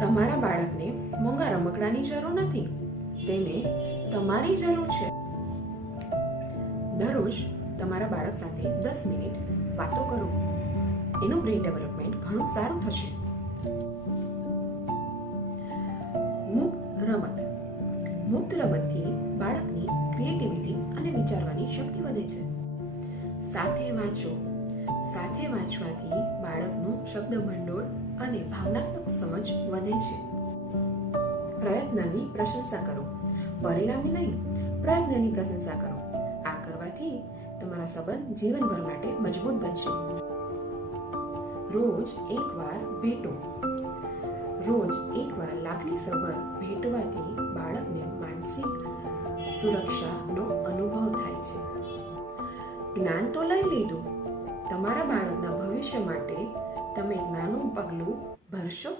તમારા બાળકને મોંઘા રમકડાની જરૂર નથી, તેને તમારી જરૂર છે. દરરોજ તમારા બાળક સાથે 10 મિનિટ વાતો કરો. એનું બ્રેઇન ડેવલપમેન્ટ ઘણું સારું થશે. મુક્ત રમતથી બાળકની ક્રિએટિવિટી અને વિચારવાની શક્તિ વધે છે. સાથે વાંચો. સાથે વાંચવાથી બાળકનું શબ્દ ભંડોળ અને ભાવનાત્મક સમજ વધે છે. પ્રયત્નની પ્રશંસા કરો. પરિણામની નહીં, પ્રયત્નની પ્રશંસા કરો. આ કરવાથી તમારા સંબંધ જીવનભર માટે મજબૂત બનશે. રોજ એકવાર ભેટો. રોજ એકવાર લાગણીસભર ભેટવાથી બાળકને માનસિક સુરક્ષાનો અનુભવ થાય છે. જ્ઞાન તો લઈ લીધું, તમારા બાળકના ભવિષ્ય માટે તમે એક નાનું પગલું ભરશો